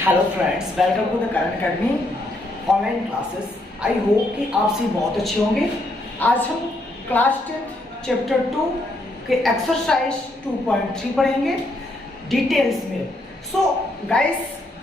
Hello friends, welcome to the Karan academy online classes. I hope कि आप सभी बहुत अच्छे होंगे। आज हम क्लास 10 चैप्टर 2 के एक्सरसाइज 2.3 पढ़ेंगे डिटेल्स में। सो गाइस,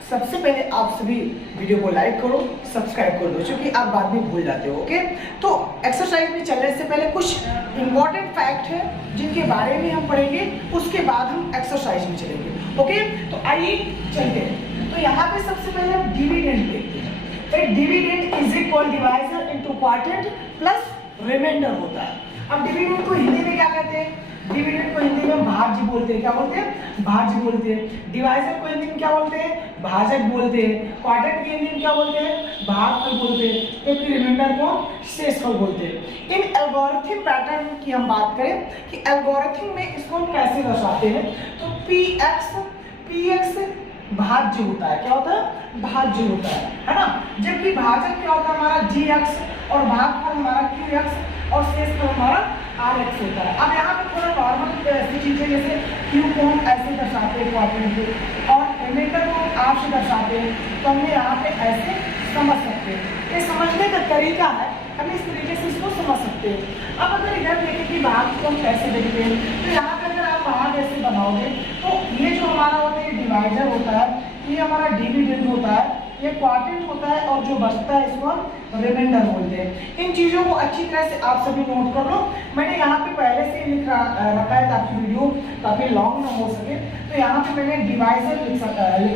सबसे पहले आप सभी वीडियो को लाइक करो, सब्सक्राइब कर दो, क्योंकि आप बाद में भूल जाते हो। ओके, तो एक्सरसाइज में चलने से पहले कुछ इंपॉर्टेंट फैक्ट है जिनके बारे में हम पढ़ेंगे, उसके बाद हम एक्सरसाइज में चलेंगे। ओके, तो आइए चलते हैं। तो यहाँ पे सबसे पहले हम डिविडेंड देखते हैं। एक dividend is equal divisor into quotient plus remainder होता है। अब डिविडेंड को हिंदी में क्या कहते हैं? डिविडेंड को हिंदी में भाज्य बोलते हैं। क्या बोलते हैं? भाज्य बोलते हैं। डिवाइजर को हिंदी में क्या बोलते हैं? भाजक बोलते हैं। क्वार्टेंट की हिंदी में क्या बोलते हैं? भागफल बोलते हैं। जबकि रिमाइंडर को शेषफल बोलते हैं। इन एल्गोरिथम पैटर्न की हम बात करें कि एल्गोरिथम में इसको हम कैसे दर्शाते हैं, तो px भाज्य होता है। क्या होता है? भाज्य होता है ना। जबकि भाजक क्या होता है? हमारा gx और भागफल हमारा qx और शेषफल हमारा rx होता है। अब यहाँ पे थोड़ा नॉर्मल ऐसी चीजें, जैसे q को हम ऐसे दर्शाते हैं क्वाड्रेंट को, और रिमाइंडर को r से दर्शाते हैं, तो हमने यहाँ पे ऐसे समझ सकते हैं। ये समझने का तरीका है, हम इस तरीके से इसको समझ सकते हैं। अब अगर इधर देखें कि भाग को हम कैसे देखते हैं, तो यहाँ पे अगर आप भाग ऐसे बनाओगे तो ये जो हमारा होता है डिवाइजर होता है, ये हमारा डिविडेंड होता है, ये क्वार्टेंट होता है, और जो बचता है इसको हम रिमाइंडर बोलते हैं। इन चीज़ों को अच्छी तरह से आप सभी नोट कर लो। मैंने यहाँ पे पहले से लिख रखा है ताकि वीडियो काफ़ी लॉन्ग ना हो सके। तो यहाँ पे मैंने डिवाइजर लिख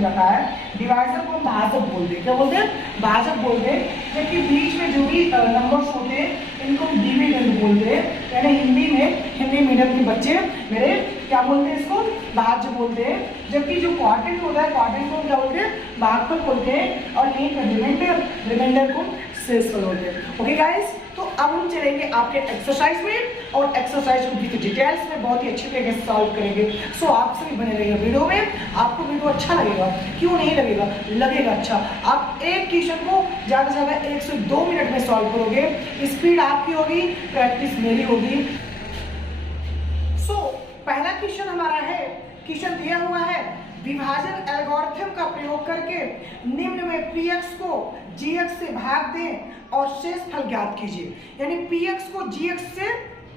रखा है। डिवाइजर को हम भाजक बोलते हैं। क्या बोलते हैं? भाजक बोलते हैं। जबकि बीच में जो भी नंबर्स होते हैं इनको हम डिविडेंड बोलते हैं। यानी हिंदी मीडियम के बच्चे मेरे क्या बोलते हैं? इसको भाज्य बोलते हैं। जबकि जो क्वार्टेंट होता है, क्वार्टेंट को क्या बोलते हैं? भागफल बोलते हैं, और एक रिमाइंडर को शेषफल बोलते हैं। ओके गाइस, तो अब हम चलेंगे आपके एक्सरसाइज में, और एक्सरसाइज को भी डिटेल्स में बहुत ही अच्छे तरीके से सॉल्व करेंगे। सो आप सभी बने रहिए वीडियो में। आपको वीडियो अच्छा लगेगा, क्यों नहीं लगेगा? लगेगा अच्छा। आप एक क्वेश्चन को ज़्यादा से ज़्यादा 1 से 2 मिनट में सॉल्व करोगे। स्पीड आपकी होगी, प्रैक्टिस मेरी होगी। पहला क्वेश्चन हमारा है, क्वेश्चन दिया हुआ है, विभाजन एल्गोरिथम का प्रयोग करके निम्न में px को gx से भाग दें और शेषफल ज्ञात कीजिए। यानी px को gx से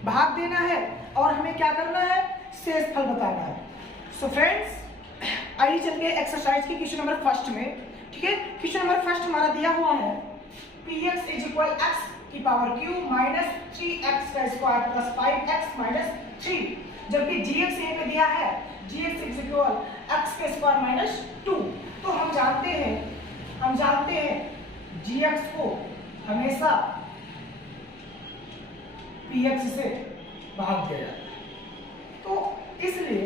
भाग देना है और हमें क्या करना है? शेषफल बताना है। सो फ्रेंड्स, आइए चलते हैं एक्सरसाइज के क्वेश्चन नंबर फर्स्ट में। ठीक है, क्वेश्चन नंबर फर्स्ट हमारा दिया हुआ है, px इज इक्वल x की पावर q माइनस 3x का स्क्वायर प्लस 5x माइनस 3। जबकि gx यहीं पे दिया है, gx इज इक्वल x के स्क्वायर माइनस 2। तो हम जानते हैं gx को हमेशा px से भाग दिया जाता है। तो इसलिए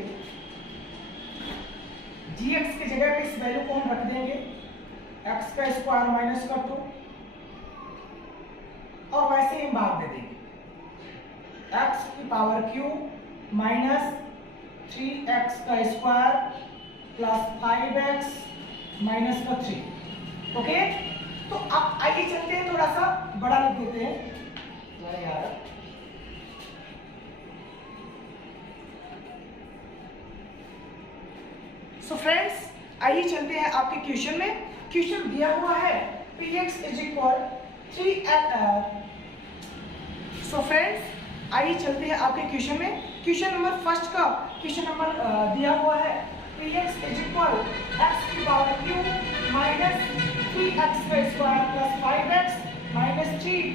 gx की जगह पे इस वैल्यू को हम रख देंगे x का स्क्वायर माइनस का 2, और वैसे ही हम भाग दे देंगे x की पावर q माइनस 3x का स्क्वायर प्लस 5x माइनस का 3। ओके, तो अब आइए चलते हैं, थोड़ा सा बड़ा लिख देते हैं यार। सो फ्रेंड्स, आइए चलते हैं आपके क्वेश्चन में। क्वेश्चन दिया हुआ है px is equal 3x। So friends, आइए चलते हैं आपके क्वेश्चन में। क्वेश्चन नंबर फर्स्ट का क्वेश्चन नंबर दिया हुआ है, px इज इक्वल x की पावर q माइनस 3x का स्क्वायर प्लस 5x माइनस 3,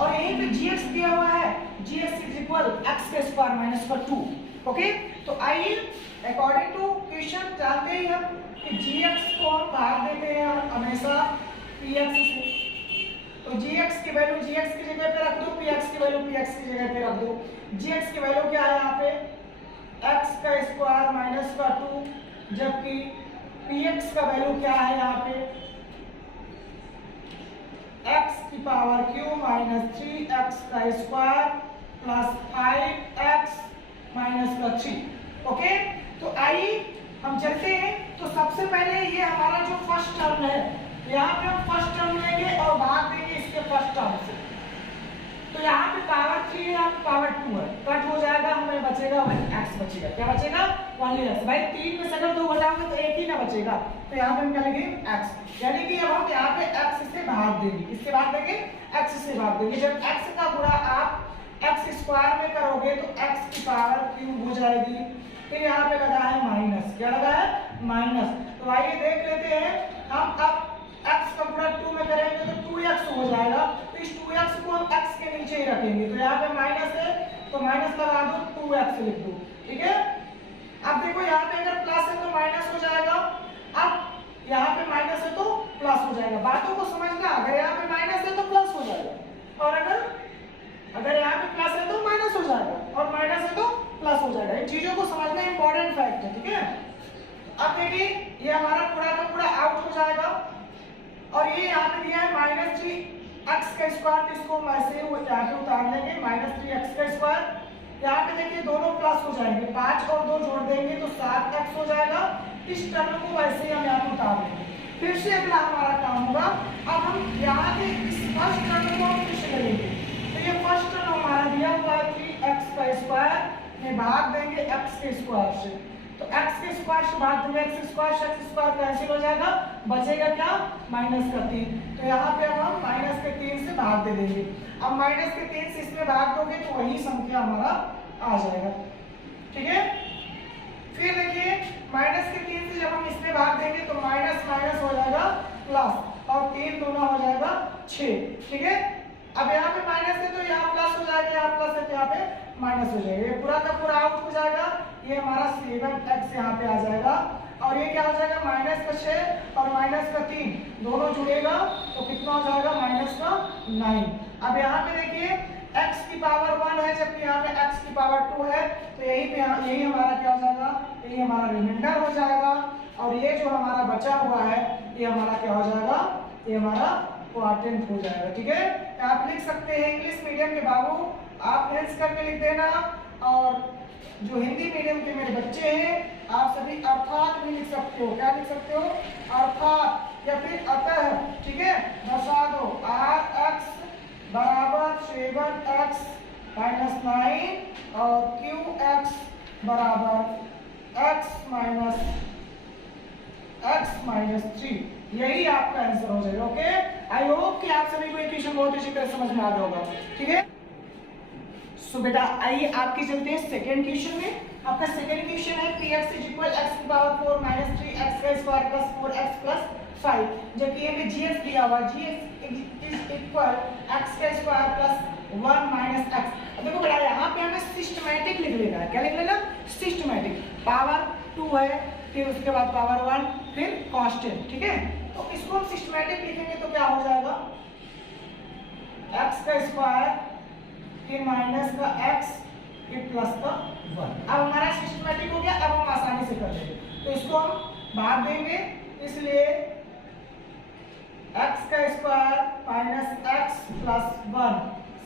और यहीं पे gx दिया हुआ है, gx इज इक्वल x का स्क्वायर माइनस का 2। ओके, तो आइए अकॉर्डिंग टू क्वेश्चन जानते हैं हम कि gx को हम भाग देते हैं हमेशा px से। तो gx की वैल्यू gx की जगह पे रख दो, px की वैल्यू px की जगह पे रख दो। gx की वैल्यू क्या है यहाँ पे? x का स्क्वायर माइनस का 2, जबकि px का वैल्यू क्या है यहाँ पे? x की पावर q माइनस 3x का स्क्वायर प्लस 5x माइनस का 3। ओके, तो आइए हम चलते हैं। तो सबसे पहले ये हमारा जो फर्स्ट टर्म है, यहाँ पे हम फर्स्ट टर्म लेंगे और भाग देंगे इसके फर्स्ट टर्म से। तो यहाँ पे पावर 3 है, यहाँ पावर 2 है, कट हो जाएगा, हमें बचेगा x बचेगा। क्या बचेगा? Only x। भाई 3 में से अगर 2 घटाओगे तो 1 ही ना बचेगा, तो यहाँ पे हम क्या लिखेंगे? x। यानी कि अब हम यहाँ पे x से भाग देंगे, किससे भाग देंगे? x से भाग देंगे। जब x का गुणा आप x स्क्वायर में करोगे तो x की पावर क्यूब हो जाएगी। फिर यहाँ पे लगा है माइनस, क्या लगा है? माइनस। तो आइए देख लेते हैं, हम अब x का गुणा 2 में करेंगे तो 2x हो जाएगा। तो इस 2x को हम x के नीचे ही रखेंगे, तो यहाँ पे माइनस है तो माइनस लगा दो, 2x लिख दो, ठीक है। अब देखो यहाँ पे अगर प्लस है तो माइनस हो जाएगा, अब यहाँ पे माइनस है तो प्लस हो जाएगा। बातों को समझना, अगर यहाँ पे माइनस है तो प्लस हो जाएगा, और अगर यहाँ पे प्लस है तो माइनस हो जाएगा, और माइनस है तो प्लस हो जाएगा। इन चीजों को समझना इंपॉर्टेंट फैक्ट है, ठीक है। अब देखिए ये हमारा पूरा का पूरा आउट हो जाएगा, और ये यहाँ पे दिया है -3x का स्क्वायर, तो इसको हम ऐसे यहाँ पे उतार लेंगे, -3x का स्क्वायर। यहाँ पे देखिए दोनों प्लस हो जाएंगे, 5 और 2 जोड़ देंगे तो 7x हो जाएगा। इस टर्म को वैसे ही हम यहाँ पे उतार लेंगे। फिर से अगला हमारा काम होगा, अब हम यहाँ के इस फर्स्ट टर्म को हम फिर से करेंगे। तो ये फर्स्ट टर्म हमारा दिया हुआ है 3x का स्क्वायर में भाग देंगे x के स्क्वायर से, तो x के स्क्वायर से भाग देंगे x स्क्वायर कैंसिल हो जाएगा, बचेगा क्या? -3। तो यहाँ पे अब हम -3 से भाग दे देंगे। अब -3 से इसमें भाग दोगे तो वही संख्या हमारा आ जाएगा, ठीक है। फिर देखिए -3 से जब हम इसमें भाग देंगे तो माइनस माइनस हो जाएगा प्लस, और 3 दूना हो जाएगा 6, ठीक है। अब यहाँ पे माइनस है तो यहाँ प्लस हो जाएगा, यहाँ प्लस है तो यहाँ पे माइनस हो जाएगा, ये पूरा का पूरा आउट हो जाएगा। ये हमारा 7x यहाँ पे आ जाएगा, और ये क्या हो जाएगा? -6 और -3 दोनों जुड़ेगा तो कितना हो जाएगा? -9। अब यहाँ पे देखिए x की पावर 1 है, जबकि यहाँ पे x की पावर 2 है, तो यही हमारा क्या हो जाएगा? यही हमारा रिमाइंडर हो जाएगा, और ये जो हमारा बचा हुआ है ये हमारा क्या हो जाएगा? ये हमारा क्वाड्रेंट हो जाएगा, ठीक है। आप लिख सकते हैं इंग्लिश मीडियम के बाबू, आप हेल्स करके लिख देना, और जो हिंदी मीडियम के मेरे बच्चे हैं आप सभी अर्थात भी लिख सकते हो। क्या लिख सकते हो? अर्थात या फिर अतः, ठीक है। दर्शा दो rx बराबर 7x -9 और qx बराबर x -3, यही आपका आंसर हो जाएगा। ओके, आई होप कि आप सभी को इक्वेशन बहुत अच्छी तरह समझ में आ गया होगा, ठीक है। सो बेटा आइए आपके चलते हैं सेकंड क्वेश्चन में। आपका सेकंड क्वेश्चन है px x की पावर 4 -3x का स्क्वायर प्लस 4x प्लस 5, जबकि ये में gx दिया हुआ, gx इज इक्वल x का स्क्वायर प्लस 1 - x। अब देखो बेटा यहाँ पे हमें सिस्टमैटिक लिख लेना है। क्या लिख लेना? सिस्टमैटिक। पावर 2 है, फिर उसके बाद पावर 1, फिर कांस्टेंट, ठीक है। तो इसको हम सिस्टमैटिक लिखेंगे तो क्या हो जाएगा? x का स्क्वायर फिर माइनस का x फिर प्लस का 1। अब हमारा सिस्टमैटिक हो गया, अब हम आसानी से कर लेंगे। तो इसको हम भाग देंगे, इसलिए x का स्क्वायर माइनस x प्लस 1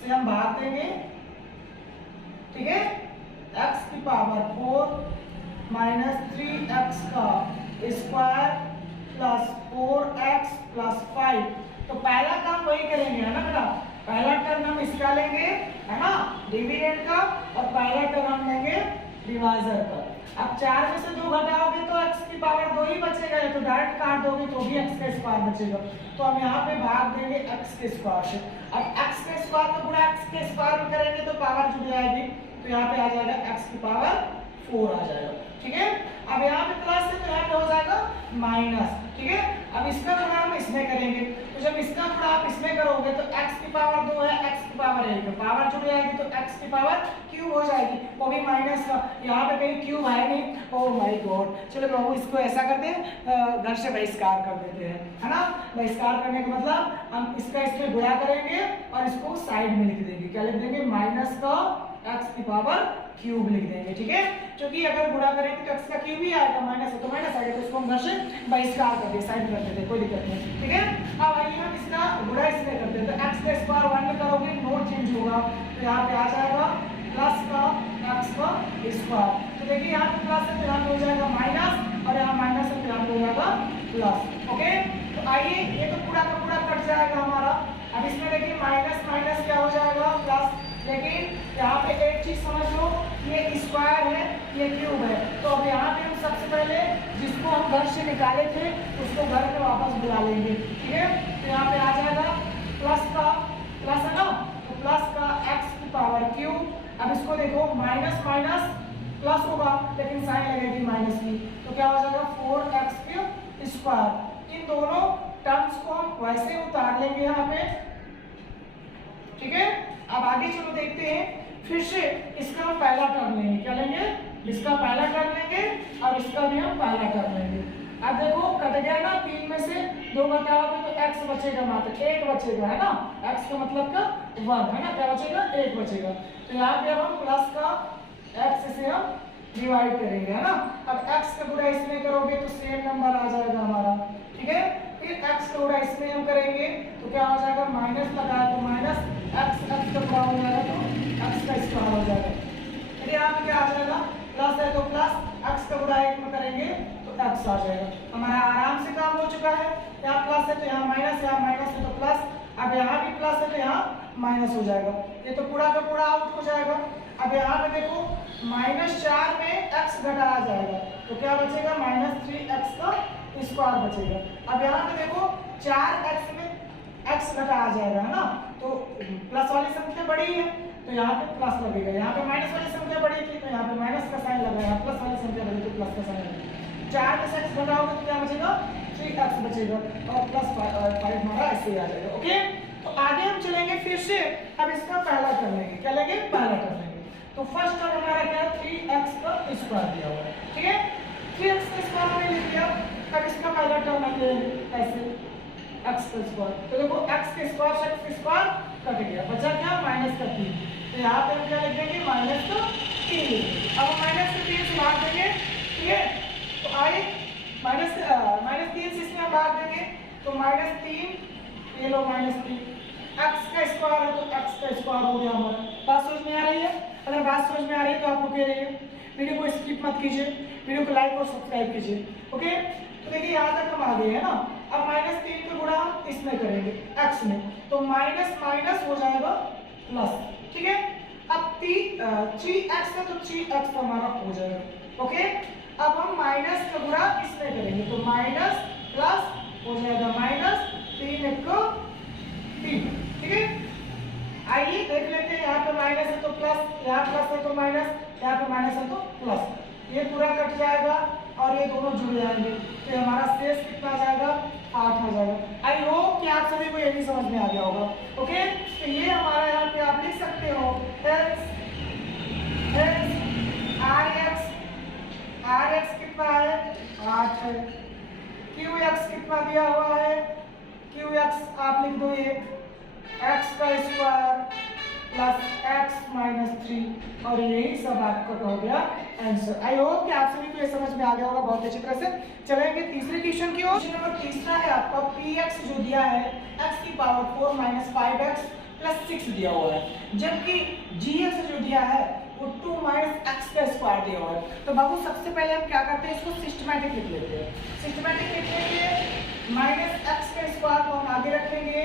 से हम भाग देंगे, ठीक है। x की पावर 4 -3x का स्क्वायर प्लस 4x प्लस 5। तो पहला काम वही करेंगे, है ना बेटा। पहला टर्म हम इसका लेंगे, है ना, डिविडेंड का, और पहला टर्म हम लेंगे डिवाइजर का। अब 4 में से 2 घटाओगे तो x की पावर 2 ही बचेगा, या तो डायरेक्ट काट दोगे तो भी x का स्क्वायर बचेगा। तो हम यहाँ पे भाग देंगे x के स्क्वायर से। अब x के स्क्वायर को गुणा x के स्क्वायर में करेंगे तो पावर जुड़ जाएगी, तो यहाँ पे आ जाएगा x की पावर 4 आ जाएगा, ठीक है। अब यहाँ पे प्लस है तो यहाँ पे हो जाएगा माइनस, ठीक है। अब इसका गुणा हम इसमें करेंगे, तो जब इसका गुणा आप इसमें करोगे तो x की पावर 2 है, x की पावर 1 है, पावर जुड़ जाएगी तो x की पावर क्यूब हो जाएगी, वो भी माइनस का। यहाँ पे कहीं क्यूब है नहीं, ओह माय गॉड। चलो बाबू इसको ऐसा करते हैं, घर से बहिष्कार कर देते हैं, है ना। बहिष्कार करने का मतलब हम इसका इसमें गुणा करेंगे और इसको साइड में लिख देंगे। क्या लिख देंगे? माइनस का x की पावर क्यूब लिख देंगे, ठीक है। क्योंकि अगर गुणा करेंगे तो x का क्यूब ही आएगा, माइनस है तो माइनस आएगा, तो इसको हम घर से बहिष्कार कर देते, साइड कर देते, कोई दिक्कत नहीं, ठीक है। अब आइए हम इसका गुणा इसमें करते हैं, तो x का स्क्वायर 1 में करोगे नो चेंज होगा, तो यहाँ पे आ जाएगा प्लस का x का स्क्वायर। तो देखिए यहाँ पे प्लस है तो यहाँ पे हो जाएगा माइनस, और यहाँ माइनस है तो यहाँ पे हो जाएगा प्लस, ओके। तो आइए ये तो पूरा का पूरा कट जाएगा हमारा। अब इसमें देखिए माइनस माइनस क्या हो जाएगा प्लस, लेकिन यहाँ पे एक चीज समझ लो, ये स्क्वायर है ये क्यूब है, तो अब यहाँ पे हम सबसे पहले जिसको हम घर से निकाले थे उसको घर में वापस बुला लेंगे, ठीक है। तो यहाँ पे आ जाएगा प्लस का प्लस है ना, तो प्लस का x की पावर क्यूब। अब इसको देखो माइनस माइनस प्लस होगा लेकिन साइन लगेगी माइनस की, तो क्या हो जाएगा 4x क्यूब स्क्वायर। इन दोनों टर्म्स को हम वैसे उतार लेंगे यहाँ पे, ठीक है। अब आगे चलो देखते हैं, फिर से इसका हम पहला टर्म लेंगे, क्या लेंगे, इसका पहला टर्म लेंगे और इसका भी हम पहला टर्म लेंगे। अब देखो कट गया ना, 3 में से 2 घटाओगे तो x बचेगा, मात्र 1 बचेगा, है ना। x का मतलब का 1 है ना, क्या बचेगा 1 बचेगा। तो यहाँ पे अब हम प्लस का x से हम डिवाइड करेंगे, है ना। अब x का गुणा इसमें करोगे तो सेम नंबर आ जाएगा हमारा, ठीक है। फिर x का गुणा इसमें हम करेंगे तो क्या हो जाएगा, माइनस लगाया तो माइनस, x का गुणा हो जाएगा तो x का स्क्वायर हो जाएगा। फिर यहाँ पे क्या आ जाएगा, प्लस है तो प्लस, x का गुणा 1 में करेंगे तो x आ जाएगा। हमारा आराम से काम हो चुका है, यहाँ प्लस है तो यहाँ माइनस, यहाँ माइनस है तो प्लस, अब यहाँ भी प्लस है तो यहाँ माइनस हो जाएगा, ये तो पूरा का पूरा आउट हो जाएगा। अब यहाँ पे देखो -4 में x घटाया जाएगा तो क्या बचेगा, -3x का स्क्वायर बचेगा। अब यहाँ पे देखो 4x में x घटाया जाएगा, है ना, तो प्लस वाली संख्या बड़ी है तो यहाँ पे प्लस लगेगा, यहाँ पे माइनस वाली संख्या बड़ी थी तो यहाँ पे माइनस का साइन लगाया, प्लस वाली संख्या बड़ी तो प्लस का साइन लगेगा। 4 में से x घटाओगे तो क्या बचेगा, 3x बचेगा और प्लस 5 हमारा ऐसे ही आ जाएगा, ओके। तो आगे हम चलेंगे फिर से, अब इसका पहला कर लेंगे, क्या लेंगे, पहला कर लेंगे। तो फर्स्ट टर्म हमारा क्या है, 3x का स्क्वायर दिया हुआ है, ठीक है। 3x का स्क्वायर हमने लिख दिया, अब इसका पहला टर्म हम ले ऐसे x का स्क्वायर, तो देखो x का स्क्वायर से x का स्क्वायर कट गया, बचा क्या, माइनस का 3, तो यहाँ पे हम क्या लिख देंगे, माइनस का 3। अब हम माइनस का 3 से भाग देंगे, ठीक है। तो आए माइनस 3 से इसमें भाग देंगे तो -3, ये लो -3, x का स्क्वायर है तो x का स्क्वायर हो गया हमारा। बात समझ में आ रही है? अगर बात समझ में आ रही है तो आप रुके रहिए, वीडियो को स्किप मत कीजिए, वीडियो को लाइक और सब्सक्राइब कीजिए, ओके। तो देखिए यहाँ तक हम आ गए हैं ना। अब -3 का गुणा हम इसमें करेंगे x में, तो माइनस माइनस हो जाएगा प्लस, ठीक है। अब 3x है तो 3x हमारा हो जाएगा, ओके। अब हम माइनस का गुणा इसमें करेंगे तो माइनस प्लस हो जाएगा, -3 1 को 3, ठीक है। आइए देख लेते हैं, यहाँ पे माइनस है तो प्लस, यहाँ प्लस है तो माइनस, यहाँ पे माइनस है तो प्लस, ये पूरा कट जाएगा और ये दोनों जुड़ जाएंगे तो हमारा शेष कितना आ जाएगा, 8 आ जाएगा। आई होप कि आप सभी को ये भी समझ में आ गया होगा, ओके। तो ये हमारा यहाँ पे आप लिख सकते हो rx कितना है, 8 है। qx कितना दिया हुआ है, qx आप लिख दो ये x का स्क्वायर प्लस x -3, और यही सब आपका हो गया आंसर। आई होप कि आप सभी को ये समझ में आ गया होगा बहुत अच्छी तरह से। चलेंगे तीसरे क्वेश्चन की ओर। क्वेश्चन नंबर तीसरा है आपका, px जो दिया है x की पावर 4 - 5x + 6 दिया हुआ है, जबकि gx जो दिया है वो 2 - x का स्क्वायर दिया हुआ है। तो बाबू सबसे पहले हम क्या करते हैं, इसको सिस्टमैटिक लिख लेते हैं। सिस्टमैटिक लिख लेंगे, -x का स्क्वायर को हम आगे रखेंगे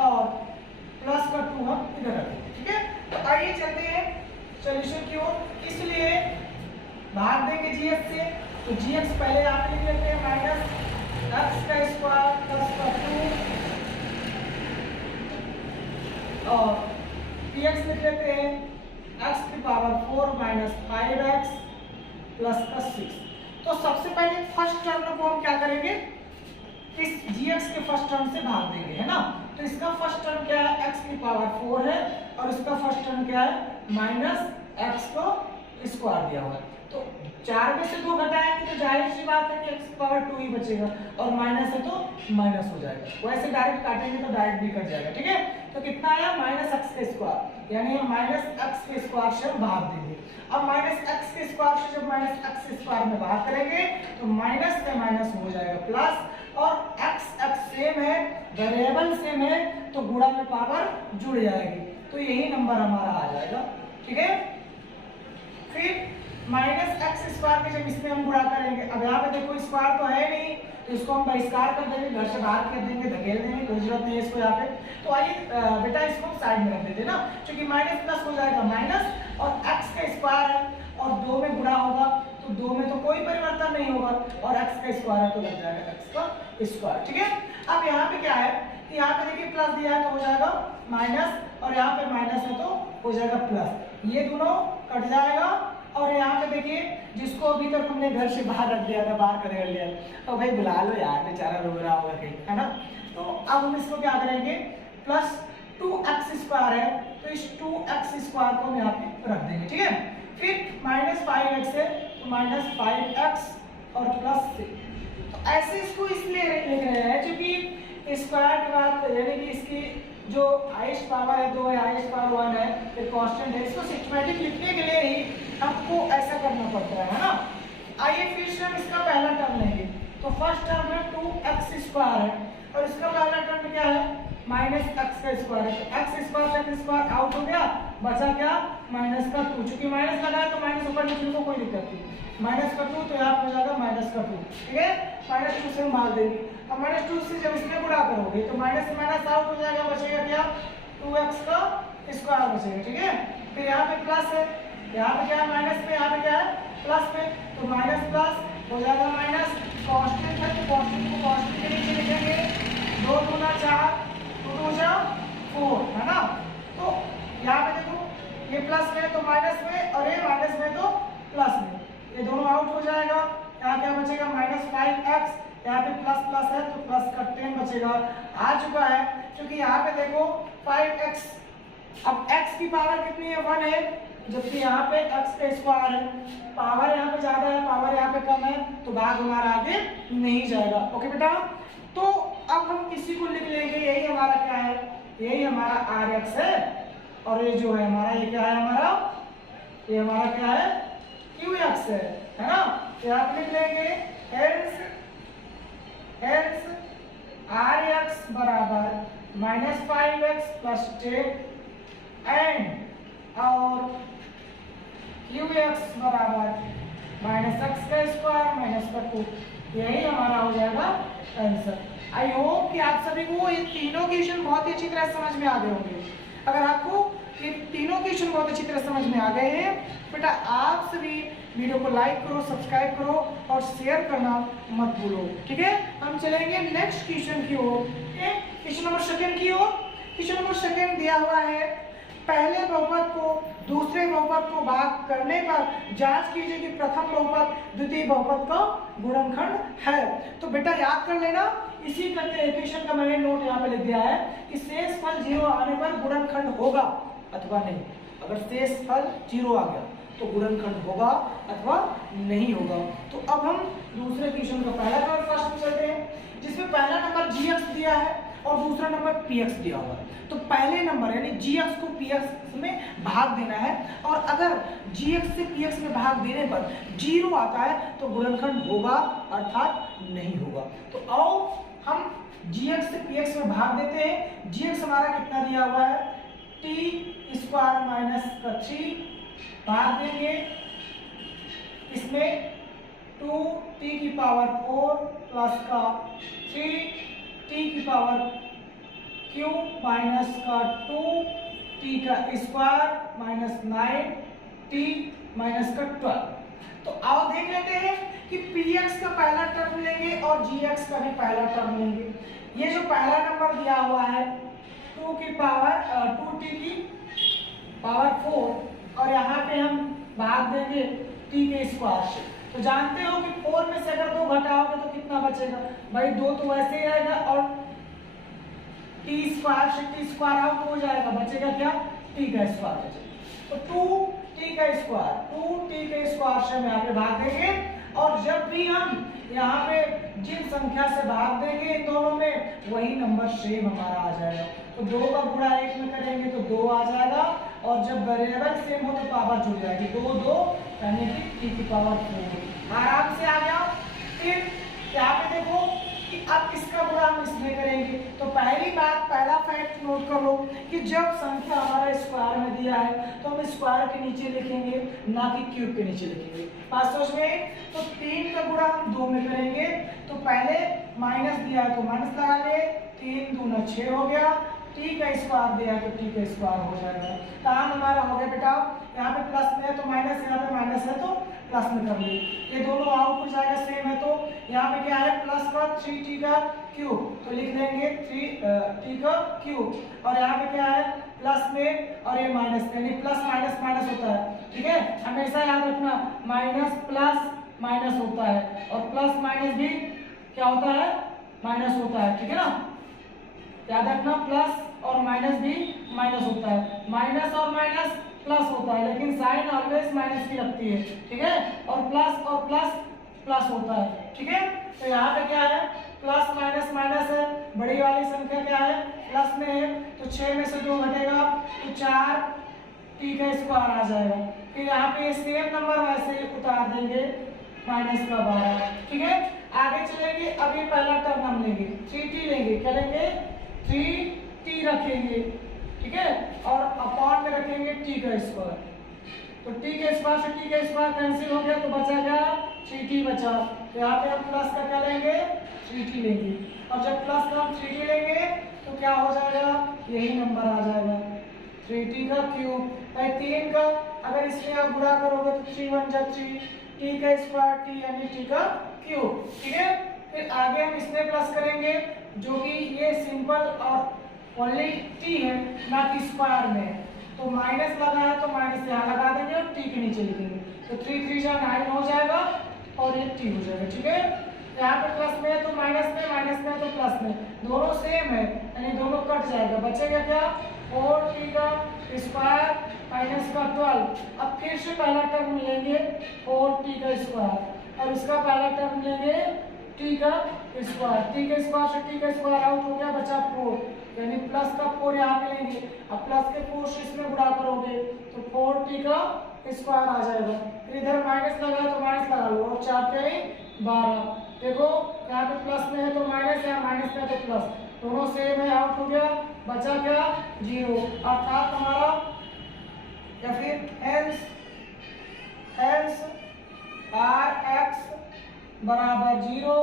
और प्लस का 2 हम इधर रखेंगे, ठीक है। तो आइए चलते हैं सॉल्यूशन की ओर। इसलिए भाग देंगे gx से, तो gx पहले आप लिख लेते हैं -x का स्क्वायर प्लस का 2 और px लिख लेते हैं x की पावर 4 - 5x प्लस का 6। तो सबसे पहले फर्स्ट टर्म को हम क्या करेंगे, इस gx के फर्स्ट टर्म से भाग देंगे, है ना। तो इसका फर्स्ट टर्म क्या है, x की पावर 4 है और इसका फर्स्ट टर्म क्या है, -x को स्क्वायर दिया हुआ है। तो 4 में से 2 घटाएंगे तो जाहिर सी बात है कि x की पावर 2 ही बचेगा और माइनस है तो माइनस हो जाएगा। वैसे डायरेक्ट काटेंगे तो डायरेक्ट भी कट जाएगा, ठीक है। तो कितना आया, -x का स्क्वायर, यानी हम -x के स्क्वायर से भाग देंगे। अब -x के स्क्वायर से जब -x के स्क्वायर में भाग करेंगे तो माइनस से माइनस हो जाएगा प्लस, और x सेम है, वेरिएबल सेम है तो गुणा में पावर जुड़ जाएगी, तो यही नंबर हमारा आ जाएगा, ठीक है। फिर -x स्क्वायर के जब इसमें हम गुणा करेंगे, अब यहाँ पे देखो स्क्वायर तो है नहीं तो इसको हम बहिष्कार कर देंगे, घर से बाहर कर देंगे, धकेल देंगे, कोई जरूरत नहीं है इसको यहाँ पे। तो आइए बेटा इसको हम साइड में रख देते हैं ना, क्योंकि माइनस प्लस हो जाएगा माइनस और x का स्क्वायर है और 2 में गुणा होगा तो 2 में तो कोई परिवर्तन नहीं होगा और x का स्क्वायर है तो लग जाएगा x का स्क्वायर। ठीक है, अब यहाँ पे क्या है कि यहाँ पे देखिए प्लस दिया है तो हो जाएगा माइनस और यहाँ पे माइनस है तो हो जाएगा प्लस, ये दोनों कट जाएगा। और यहाँ पे देखिए जिसको अभी तक हमने घर से बाहर रख दिया था, बाहर कर लिया, तो भाई बुला लो यार, बेचारा रो रहा होगा कहीं, है ना। तो अब हम इसको क्या करेंगे, प्लस 2x स्क्वायर है तो इस 2x स्क्वायर को हम यहाँ पे रख देंगे। ठीक है, फिर माइनस 5x है तो माइनस 5x और प्लस 6। तो ऐसे इसको इसलिए लिख रहे हैं क्योंकि स्क्वायर के बाद यानी कि इसकी जो हाईएस्ट पावर है 2 है, हाईएस्ट पावर 1 है, फिर कांस्टेंट है, इसको सिस्टमैटिक लिखने के लिए ही हमको ऐसा करना पड़ता है ना। आइए फिर से हम इसका पहला टर्म लेंगे, तो फर्स्ट टर्म है 2x स्क्वायर है और इसका पहला टर्म क्या है माइनस x का स्क्वायर है, तो x स्क्वायर से x स्क्वायर आउट हो गया, बचा क्या माइनस का 2, चूंकि माइनस लगा है तो माइनस ऊपर नीचे को कोई दिक्कत नहीं, माइनस का 2 तो यहाँ हो जाएगा माइनस का 2। ठीक है, माइनस 2 से हम भाग देंगे, अब माइनस 2 से जब इसमें गुणा करोगे तो माइनस से माइनस आउट हो जाएगा, बचेगा क्या 2x का स्क्वायर बचेगा। ठीक है, फिर यहाँ पे प्लस है, यहाँ पे क्या है माइनस पे, यहाँ पे क्या है प्लस पे, तो माइनस प्लस हो जाएगा माइनस, कांस्टेंट है तो कांस्टेंट को कांस्टेंट के नीचे लिखेंगे, 2 दूना 4 2 2 4 है ना। तो यहाँ पे देखो ये प्लस में तो माइनस में और ये माइनस में तो प्लस में, ये दोनों आउट हो जाएगा, यहाँ क्या बचेगा माइनस 5x, यहाँ पे प्लस प्लस है तो प्लस का 10 बचेगा, आ चुका है। क्योंकि यहाँ पे देखो 5x, अब x की पावर कितनी है 1 है, जबकि यहाँ पे x का स्क्वायर है, पावर यहाँ पे ज्यादा है, पावर यहाँ पे कम है, तो भाग हमारा आगे नहीं जाएगा। ओके बेटा, तो अब हम इसी को लिख लेंगे, यही हमारा क्या है, यही हमारा rx है और ये जो है हमारा ये क्या है हमारा, ये हमारा क्या है qx है ना। तो आप लिख लेंगे hence rx बराबर माइनस 5x प्लस 10 एंड और qx बराबर माइनस x का स्क्वायर माइनस का 2, यही हमारा हो जाएगा आंसर। आई होप कि आप सभी को ये तीनों क्वेश्चन बहुत ही अच्छी तरह समझ में आ गए होंगे। अगर आपको ये तीनों क्वेश्चन बहुत अच्छी तरह समझ में आ गए हैं बेटा, आप सभी वीडियो को लाइक करो, सब्सक्राइब करो और शेयर करना मत भूलो। ठीक है, हम चलेंगे नेक्स्ट क्वेश्चन की ओर। क्वेश्चन नंबर सेकंड की ओर। क्वेश्चन नंबर सेकंड दिया हुआ है, पहले बहुपद को दूसरे बहुपद को भाग करने पर जांच कीजिए कि प्रथम बहुपद द्वितीय बहुपद का गुणनखंड है। तो बेटा याद कर लेना, इसी क्वेश्चन का मैंने नोट यहाँ पे लिख दिया है कि शेष फल 0 आने पर गुणनखंड होगा अथवा नहीं। अगर शेष फल 0 आ गया तो गुणनखंड होगा अथवा नहीं होगा। तो अब हम दूसरे क्वेश्चन का पहला नंबर फर्स्ट में चलते हैं, जिसमें पहला नंबर gx दिया है और दूसरा नंबर px दिया हुआ है। तो पहले नंबर यानी gx को px में भाग देना है और अगर gx से px में भाग देने पर 0 आता है तो गुणनखंड होगा अर्थात नहीं होगा। तो आओ हम gx से px में भाग देते हैं। gx हमारा कितना दिया हुआ है t स्क्वायर माइनस का 3, भाग देंगे इसमें 2t की पावर 4 प्लस का 3t की पावर क्यू माइनस का 2t का स्क्वायर माइनस 9t माइनस का 12। तो आओ देख लेते हैं कि px का पहला टर्म लेंगे और gx का भी पहला टर्म लेंगे। ये जो पहला नंबर दिया हुआ है 2 की पावर 2t की पावर 4 और यहाँ पे हम भाग देंगे t के स्क्वायर से। तो जानते हो कि 4 में से अगर 2 घटाओगे तो कितना बचेगा भाई, 2 तो वैसे ही रहेगा और t स्क्वायर से t स्क्वायर आउट हो जाएगा, बचेगा क्या t का स्क्वायर बचेगा। तो 2t का स्क्वायर से हम यहाँ पे भाग देंगे और जब भी हम यहाँ पे जिन संख्या से भाग देंगे इन दोनों में वही नंबर सेम हमारा आ जाएगा। तो 2 का गुणा 1 में करेंगे तो 2 आ जाएगा और जब वेरिएबल सेम हो तो पावर जुड़ जाएगी, 2 2 यानी कि t की पावर 4 आराम से आ गया। फिर यहाँ पे देखो कि अब इसका गुणा हम इसमें करेंगे। तो पहली बात, पहला फैक्ट नोट कर लो कि जब संख्या हमारा स्क्वायर में दिया है तो हम स्क्वायर के नीचे लिखेंगे ना कि क्यूब के नीचे लिखेंगे। बात समझ में? तो 3 का गुणा हम 2 में करेंगे तो पहले माइनस दिया है तो माइनस लगा ले, 3 दूना 6 हो गया, टी का स्क्वायर दिया है तो टी का स्क्वायर हो जाएगा। काम हमारा हो गया बेटा, यहाँ पे प्लस में है तो माइनस, यहाँ पे माइनस है तो प्लस में कर ली, ये दोनों आउट हो जाएगा सेम है तो यहाँ पे क्या है प्लस का 3t का क्यूब, तो लिख देंगे 3t का क्यूब, और यहाँ पे क्या है प्लस में और ये माइनस में, यानी प्लस माइनस माइनस होता है, ठीक है, हमेशा याद रखना माइनस प्लस माइनस होता है और प्लस माइनस भी क्या होता है माइनस होता है, ठीक है ना, याद रखना प्लस और माइनस भी माइनस होता है, माइनस और माइनस प्लस होता है लेकिन साइन ऑलवेज माइनस की रखती है, ठीक है, और प्लस प्लस होता है, ठीक है। तो यहाँ पे क्या है प्लस माइनस माइनस है, बड़ी वाली संख्या क्या है प्लस में है तो 6 में से 2 घटेगा तो 4 टी का स्क्वायर आ जाएगा, फिर यहाँ पे सेम नंबर वैसे उतार देंगे माइनस का 12, ठीक है। आगे चलेंगे, अभी पहला टर्म हम लेंगे 3t लेंगे, क्या लेंगे 3t रखेंगे, ठीक है, और अपॉन में रखेंगे t का स्क्वायर, तो t के स्क्वायर से t का स्क्वायर कैंसिल हो गया तो बचा क्या 3t बचा, तो यहाँ पे हम प्लस का क्या लेंगे 3t लेंगे, और जब प्लस का हम 3t लेंगे तो क्या हो जाएगा यही नंबर आ जाएगा 3t का क्यूब, भाई 3 का अगर इसमें आप गुणा करोगे तो 3 1 जा 3, t का स्क्वायर t यानी t का क्यूब, ठीक है। फिर आगे हम इसमें प्लस करेंगे जो कि ये सिंपल और ओनली t है ना कि स्क्वायर में, तो माइनस लगा है तो माइनस यहाँ लगा देंगे और t के नीचे लिखेंगे, तो 3 3 जा 9 हो जाएगा और ये t हो जाएगा, ठीक है। यहाँ पे प्लस में है तो माइनस में, माइनस में है तो प्लस में, दोनों सेम है यानी दोनों कट जाएगा, बचेगा क्या 4t का स्क्वायर माइनस का 12, अब फिर से पहला टर्म लेंगे 4t का स्क्वायर और इसका पहला टर्म लेंगे t का स्क्वायर, t के स्क्वायर से t का स्क्वायर आउट हो गया, बचा 4 यानी प्लस का 4 यहाँ पे लेंगे, अब प्लस के 4 से इसमें गुणा करोगे तो 4t का स्क्वायर आ जाएगा, फिर इधर माइनस लगा तो माइनस लगा लो और 4 के 12, देखो यहाँ पे प्लस में है तो माइनस, यहाँ माइनस में है तो प्लस, दोनों सेम है आउट हो गया, बचा क्या 0, अर्थात हमारा या फिर हेंस rx बराबर 0,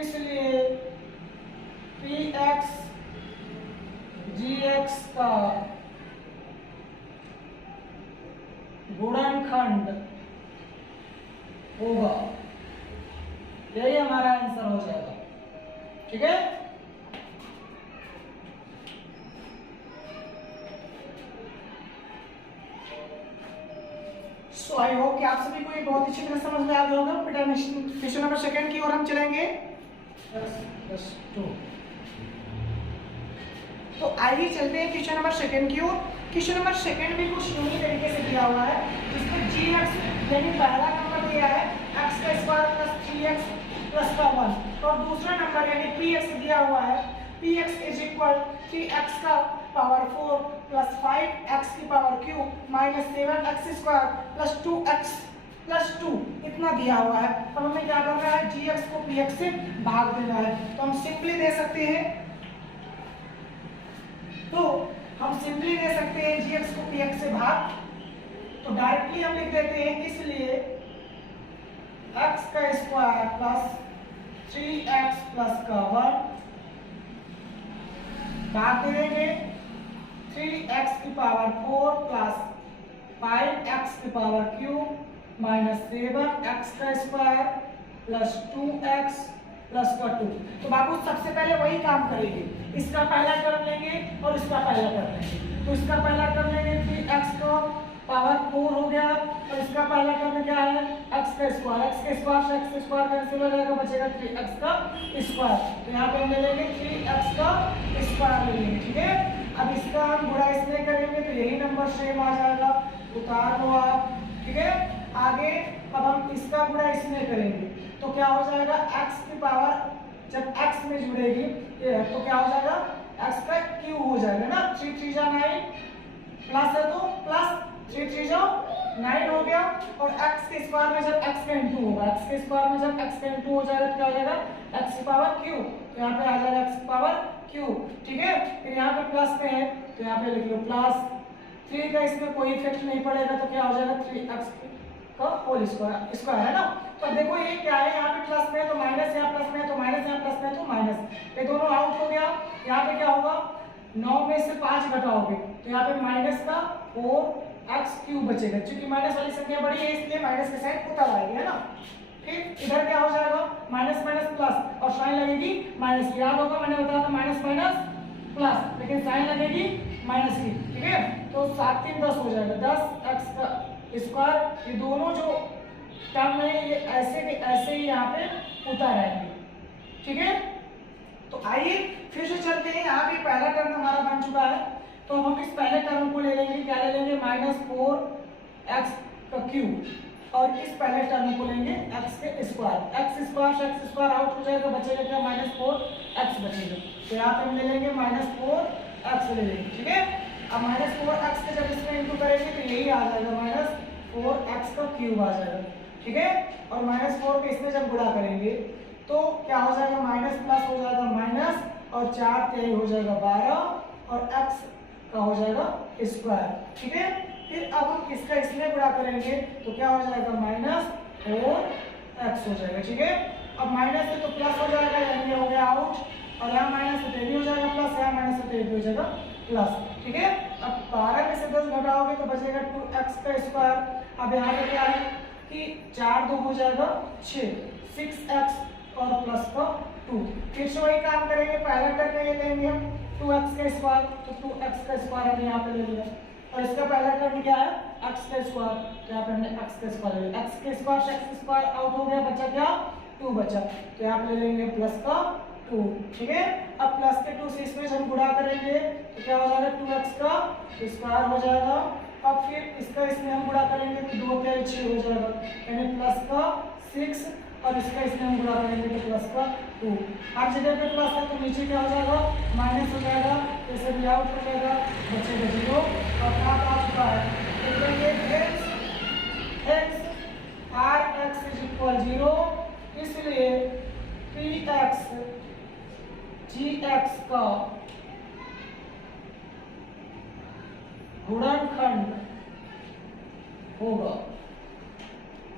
इसलिए px gx का गुणनखंड होगा, यही हमारा आंसर हो जाएगा, ठीक है। सो आई होप कि आप सभी को ये बहुत अच्छी तरह समझ में आ गया होगा। क्वेश्चन नंबर सेकंड की ओर हम चलेंगे। तो आइए चलते हैं क्वेश्चन नंबर सेकंड की ओर। क्वेश्चन नंबर सेकंड भी कुछ यूनी तरीके से दिया हुआ है, जिसमें gx यानी पहला नंबर दिया है x का स्क्वायर प्लस 3x प्लस का 1, और दूसरा नंबर यानी px दिया हुआ है px इज इक्वल 3x का पावर 4 प्लस 5x की power cube minus 7x square plus 2x plus 2 इतना दिया हुआ है। तो हमें क्या करना है gx को px से भाग देना है, तो हम सिंपली दे सकते हैं, तो हम सिंपली दे सकते हैं gx को px से भाग, तो डायरेक्टली हम लिख देते हैं, इसलिए x का स्क्वायर प्लस 3x प्लस का 1 भाग दे देंगे 3x की पावर 4 प्लस 5x की पावर क्यूब माइनस 7x का स्क्वायर प्लस 2x प्लस का 2। तो बाबू सबसे पहले वही काम करेंगे, इसका पहला टर्म लेंगे और इसका पहला टर्म लेंगे, तो इसका पहला टर्म लेंगे 3x का पावर 4 हो गया, और इसका पहला टर्म क्या है x का स्क्वायर, x के स्क्वायर से x का स्क्वायर कैंसिल हो जाएगा, बचेगा 3x का स्क्वायर, तो यहाँ पे हम ले लेंगे 3x का स्क्वायर ले लेंगे, ठीक है। अब इसका हम गुणा इसमें करेंगे तो यही नंबर सेम आ जाएगा, उतार लो आप, ठीक है। आगे अब हम इसका गुणा इसमें करेंगे तो क्या हो जाएगा x की पावर जब x में जुड़ेगी तो क्या हो जाएगा x का क्यूब हो जाएगा ना, 3 3 जा 9 प्लस है तो प्लस 3 3 जा 9 हो गया, और x के स्क्वायर में जब x का इंटू होगा, x के स्क्वायर में जब x का इंटू हो जाएगा तो क्या हो जाएगा x की पावर क्यूब, तो यहाँ पे आ जाएगा x की पावर क्यूब, ठीक है। फिर यहाँ पे प्लस में है तो यहाँ पे लिख लो प्लस 3 का इसमें कोई इफेक्ट नहीं पड़ेगा तो क्या हो जाएगा 3x का होल स्क्वायर है ना। तो देखो ये क्या है, यहाँ पे प्लस में है तो माइनस, यहाँ प्लस में है तो माइनस, यहाँ 9 में से 5 घटाओगे तो यहाँ पे माइनस का 4x³ बचेगा, क्योंकि माइनस वाली संख्या बड़ी है इसलिए माइनस के साइड उतार आएगी, है ना। फिर इधर क्या हो जाएगा, माइनस माइनस प्लस और साइन लगेगी माइनस की। याद होगा मैंने बताया था माइनस माइनस प्लस, लेकिन साइन लगेगी माइनस की, ठीक है। तो 7 3 10 हो जाएगा, 10x का स्क्वायर। ये दोनों जो टर्म है ये ऐसे के ऐसे ही यहाँ पे उतार आएंगे, ठीक है। तो आइए फिर से चलते हैं, यहाँ पे पहला टर्म हमारा बन चुका है, तो हम इस पहले टर्म को ले लेंगे, क्या ले लेंगे, -4x³ और इस पहले टर्म को लेंगे x के स्क्वायर। x स्क्वायर से x स्क्वायर आउट हो जाएगा, बचेगा क्या, -4x बचेगा। तो यहाँ पे हम ले लेंगे -4x ले लेंगे, ठीक है। अब -4x के जब इसमें इंटू करेंगे तो यही आ जाएगा, -4x³ आ जाएगा, ठीक है। और -4 के इसमें जब गुणा करेंगे तो क्या हो जाएगा, माइनस प्लस हो जाएगा माइनस और 4 3 हो जाएगा 12 और x का हो जाएगा स्क्वायर, ठीक है। फिर अब हम इसका इसमें गुणा करेंगे तो क्या हो जाएगा, -4x हो जाएगा, ठीक है। अब माइनस से तो प्लस हो जाएगा, यानी हो गया आउट, और यहाँ माइनस से भी हो जाएगा प्लस, यहाँ माइनस से भी हो जाएगा प्लस, ठीक है। अब 12 में से 10 घटाओगे तो बचेगा 2x का स्क्वायर। अब यहाँ पे क्या है कि 4 2 हो जाएगा 6, 6x और प्लस का 2। फिर से वही काम करेंगे, पहला टर्म ले लेंगे हम 2x का स्क्वायर, तो 2x का स्क्वायर हमने यहाँ पे ले लिया, और इसका पहला टर्म क्या है, x का स्क्वायर, तो यहाँ पे हमने x का स्क्वायर ले लिया। x के स्क्वायर से x स्क्वायर आउट हो गया, बचा क्या, 2 बचा, तो यहाँ पे ले लेंगे प्लस का 2, ठीक है। अब प्लस के 2 से इसमें हम गुणा करेंगे तो क्या हो जाएगा, 2x का स्क्वायर हो जाएगा। अब फिर इसका इसमें हम गुणा करेंगे तो 2 क्या 6 हो जाएगा, यानी प्लस का 6, और इसका इसमें हम गुणा करेंगे तो प्लस का 2। हर जगह पे प्लस है तो नीचे क्या हो जाएगा, माइनस हो जाएगा, जैसे भी आउट हो जाएगा, बचेगा 0 और यहाँ आ चुका है। तो कहेंगे x rx = 0, इसलिए px gx का गुणनखंड होगा।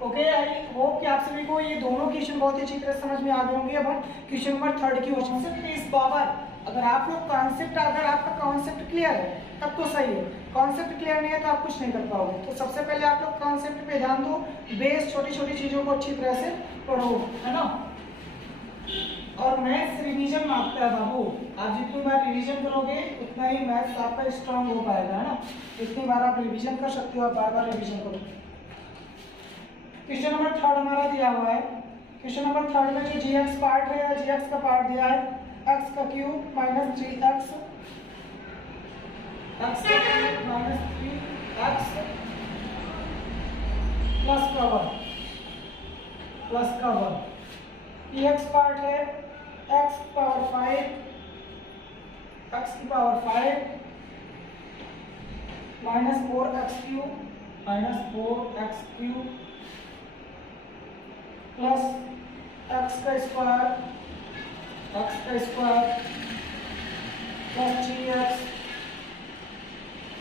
ओके, आई होप कि आप सभी को ये दोनों क्वेश्चन बहुत ही अच्छी तरह समझ में आ गए होंगे। अब हम क्वेश्चन नंबर 3 की क्वेश्चन से प्लीज पावर, अगर आप लोग कॉन्सेप्ट, अगर आपका कॉन्सेप्ट क्लियर है तब तो सही है, कॉन्सेप्ट क्लियर नहीं है तो आप कुछ नहीं कर पाओगे। तो सबसे पहले आप लोग कॉन्सेप्ट पे ध्यान दो, बेस छोटी छोटी चीजों को अच्छी तरह से पढ़ो, है ना। और मैथ्स रिवीजन मांगता है बाबू, आप जितनी बार रिवीजन करोगे उतना ही मैथ्स आपका स्ट्रांग हो पाएगा, है ना। जितनी बार आप रिवीजन कर सकते हो, आप बार बार रिवीजन करो। क्वेश्चन नंबर 3 हमारा दिया हुआ है। क्वेश्चन नंबर 3 में जो gx पार्ट है, gx का पार्ट दिया है x का क्यूब माइनस 3x, x का क्यूब माइनस 3x प्लस का 1 px पार्ट है x की power 5 minus 4x³ plus x का स्क्वायर प्लस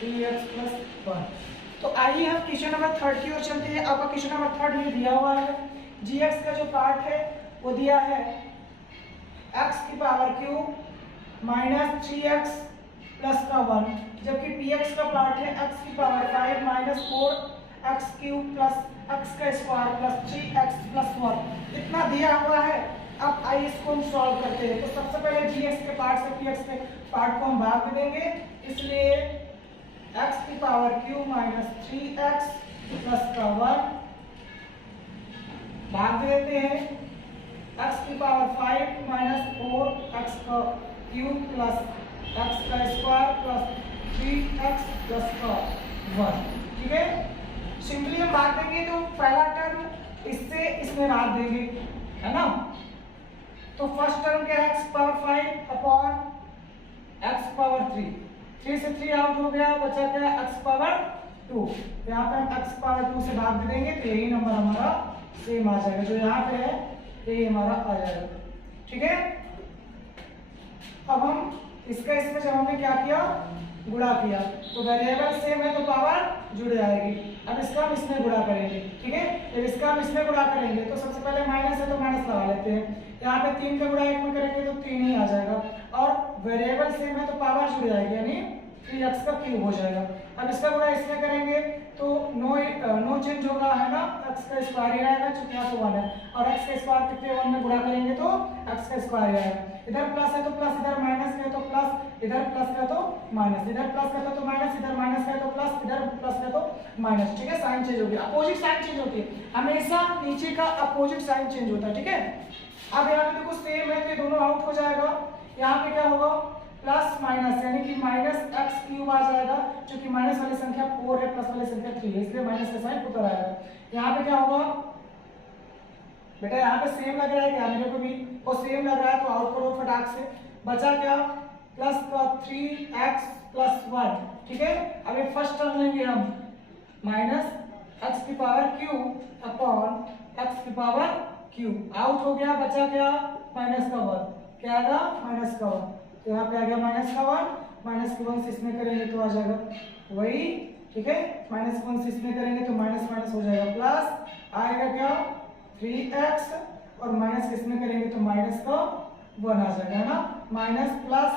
3x प्लस 1। तो आइए हम क्वेश्चन नंबर 3 की ओर चलते हैं। आपका क्वेश्चन नंबर 3 में दिया हुआ है, gx का जो पार्ट है वो दिया है x की power cube minus 3x plus का 1, जबकि px का पार्ट है x की power 5 minus 4x³ plus x का स्क्वायर प्लस 3x प्लस 1, इतना दिया हुआ है। अब आइए इसको हम सॉल्व करते हैं। तो सबसे पहले gx के पार्ट से px के पार्ट को हम भाग देंगे, इसलिए x की power cube minus 3x plus का 1 भाग देते हैं x की पावर 5 माइनस 4x का क्यूब प्लस x का स्क्वायर प्लस 3x प्लस का 1, ठीक है। सिंपली हम भाग देंगे तो पहला टर्म इससे इसमें भाग देंगे, है ना। तो फर्स्ट टर्म क्या है, x power 5 upon x power 3 से 3 आउट हो गया, बचा क्या x पावर 2। यहाँ पे हम x पावर 2 से भाग देंगे तो यही नंबर हमारा सेम आ जाएगा, जो यहाँ पे है यही हमारा आ जाएगा, ठीक है। अब हम इसका इसमें जब हमने क्या किया गुणा किया तो वेरिएबल सेम है तो पावर जुड़ जाएगी। अब इसका हम इसमें गुणा करेंगे, ठीक है। जब इसका हम इसमें गुणा करेंगे तो सबसे पहले माइनस है तो माइनस लगा लेते हैं। यहाँ पे 3 का गुणा 1 में करेंगे तो 3 ही आ जाएगा और वेरिएबल सेम है तो पावर जुड़ जाएगी यानी 3x का क्यूब हो जाएगा। अब इसका गुणा इसमें करेंगे तो नो चेंज होगा है ना, x का स्क्वायर ही रहेगा क्योंकि यहाँ तो 1 है और x का स्क्वायर कितने 1 में गुणा करेंगे तो x का स्क्वायर ही आएगा। इधर प्लस है तो प्लस, इधर माइनस है तो प्लस, इधर प्लस का तो माइनस, इधर प्लस का तो माइनस, इधर माइनस का तो प्लस, इधर प्लस का तो माइनस, ठीक है। साइन चेंज होगी, अपोजिट साइन चेंज होती है, हमेशा नीचे का अपोजिट साइन चेंज होता है, ठीक है। अब यहाँ पे देखो सेम है तो ये दोनों आउट हो जाएगा। यहाँ पे क्या होगा प्लस माइनस यानी कि माइनस एक्स क्यूब आ जाएगा, क्योंकि माइनस वाली संख्या 4 है प्लस वाली संख्या 3 है इसलिए माइनस का साइन ऊपर आएगा। यहाँ पे क्या होगा बेटा, यहाँ पे सेम लग रहा है क्या, मेरे को भी वो सेम लग रहा है तो आउट करो फटाक से। बचा क्या प्लस का 3x प्लस 1, ठीक है। अब ये फर्स्ट टर्म लेंगे हम माइनस एक्स की पावर क्यूब अपॉन एक्स की पावर क्यूब, आउट हो गया। बचा क्या माइनस का 1, क्या आएगा माइनस का 1, तो यहाँ पे आ गया माइनस का 1, माइनस के 1 से इसमें करेंगे तो आ जाएगा वही, ठीक है। माइनस 1 से इसमें करेंगे तो माइनस माइनस हो जाएगा प्लस, आएगा क्या 3x और माइनस इसमें करेंगे तो माइनस का 1 आ जाएगा है ना, minus plus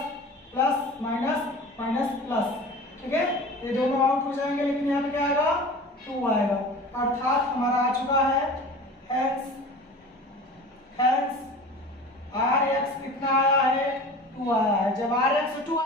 plus minus minus plus, ठीक है। ये दोनों आउट हो जाएंगे लेकिन यहाँ पे क्या आएगा 2 आएगा, अर्थात हमारा आ चुका है x r x कितना आया है 2 आया है। जब r x 2